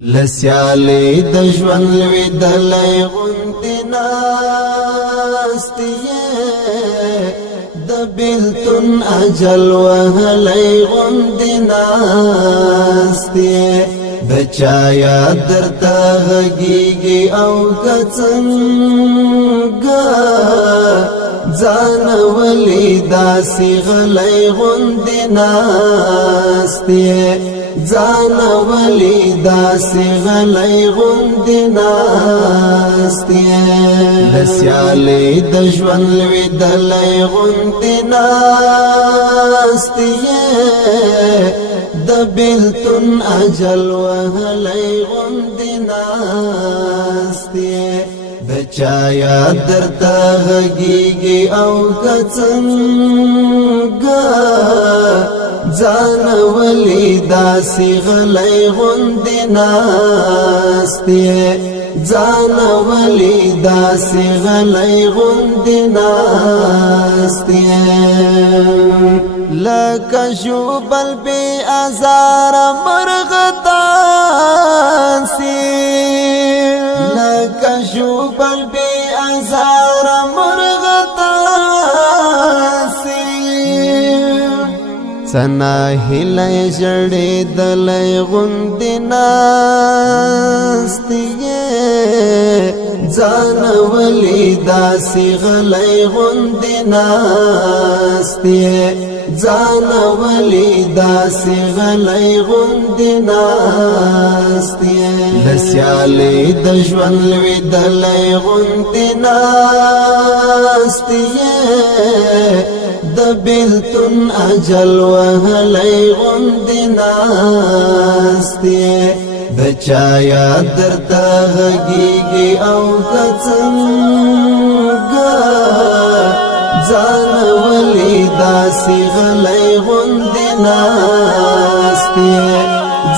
لسیالی د ژوند لویدلی غوندې ناستې د بیلتون اجل وهلی غوندې ناستې د چا یاد درته غږیږي او که څنګه ځان ولې داسې غلی غوندې ناستې ځان ولې داسې غلی غوندې ناستې لسیالې د ژوند لویدلی غوندې ناستې د بیلتون اجل وهلی غوندې ناستې د چا یاد درته غږیږي او که څنګه ځان ولې داسې غلی غوندې ناستې ځان ولې داسې غلی غوندې ناستې لکه ژوبل بې ازاره مرغه داسې لکه ژوبل بې ازاره مرغه داسې څنا هیله ژړېدلی غوندې ناستې ځان ولې داسې غلی غوندې ناستې ځان ولې داسې غلی غوندې ناستې لسیالې د ژوند لویدلی غوندې ناستې د بیلتون اجل وهلی غوندې ناستې د چا یاد درته غږیږي او که څنګه ځان ولې داسې غلی غوندې ناستې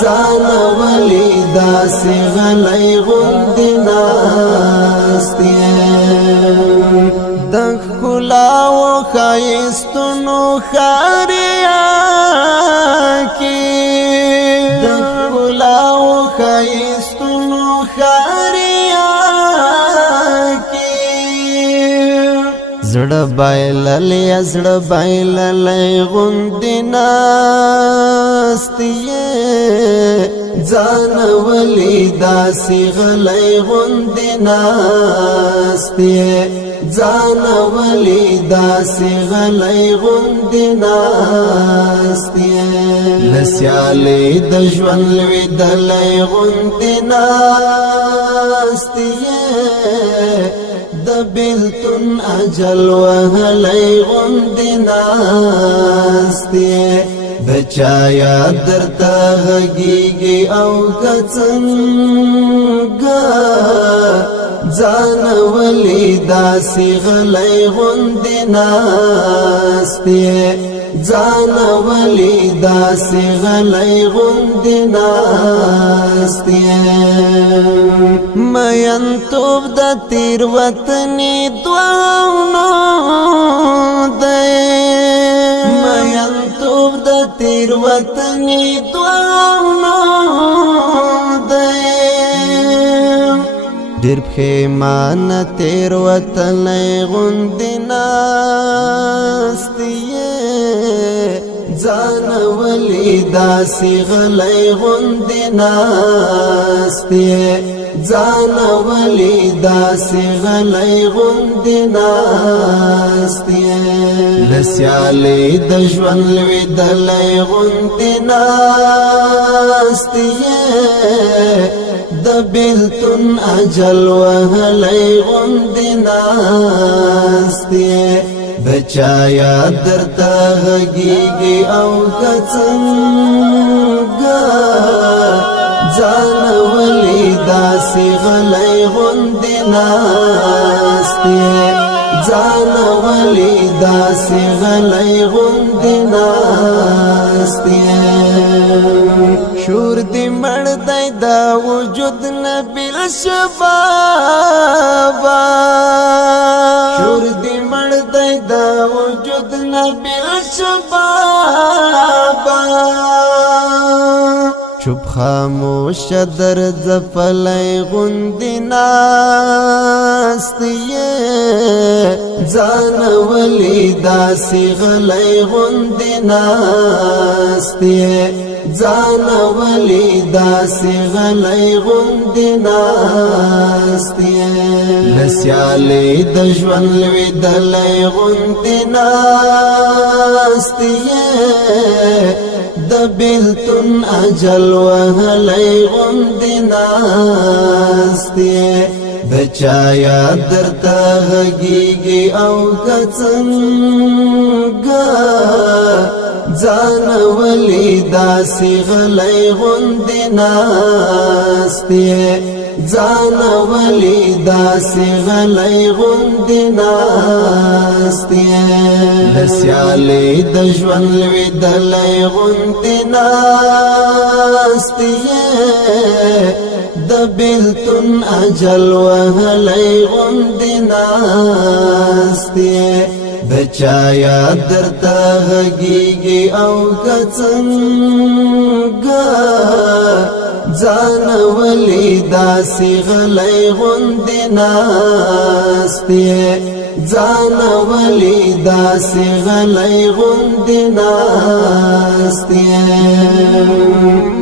ځان ولې داسې غلی غوندې ناستې د ښکلاو ښایستونو ښاریا کې د ښکلاو ښایستونو ښاریا کې زړه بایللی زړه بایللی غوندې ناستې ځان ولې داسې غلی غوندې ناستې ځان ولې داسې غلی غوندې ناستې لسیالې د ژوند لویدلی غوندې ناستې د بیلتون اجل وهلی غوندې ناستې د چا یاد درته غږیږي او که څنګه ځان ولې داسې غلی غوندې ناستې ځان ولې داسې غلی غوندې ناستې مینتوب د تېروتنې دوانو دی مینتوب د تېروتنې دوانو دی ډېر پښېمانه تېروتلی غوندې ناستې ځان ولې داسې غلی غوندې ناستې ځان ولې داسې غلی غوندې ناستې لسیالې د ژوند لویدلی غوندې ناستې د بیلتون اجل وهلی غوندې ناستې د چا یاد درته غږیږي او که څنګه ځان ولې داسې غلی غوندې ناستې ځان ولې داسې غلی غوندې ناستې شور دې مړ دی د وجود نه بالشبابه شور دې مړ دی د وجود نه بالشبابه چوب خاموش در زفلی غندی ناستی ځان ولی داسی غلی غندی ناستی ځان ولی داسی غلی غندی ناستی لسیالی د ژوند لویدلی غندی ناستی د بیلتون اجل وهلی غندی ناستی د چا یاد درته غږیږي او که څنګه ځان ولې داسې غلی غوندې ناست یې ځان ولې داسې غلی غوندې ناست یې د سیالۍ د ژوند لوېدلی غوندې ناست یې د بیلتون اجل وهلی غوندې ناست یې د چا یاد درته غږیږي او که څنګه ځان ولې داسې غلی غوندې ناست یې ځان ولې داسې غلی غوندې ناست یې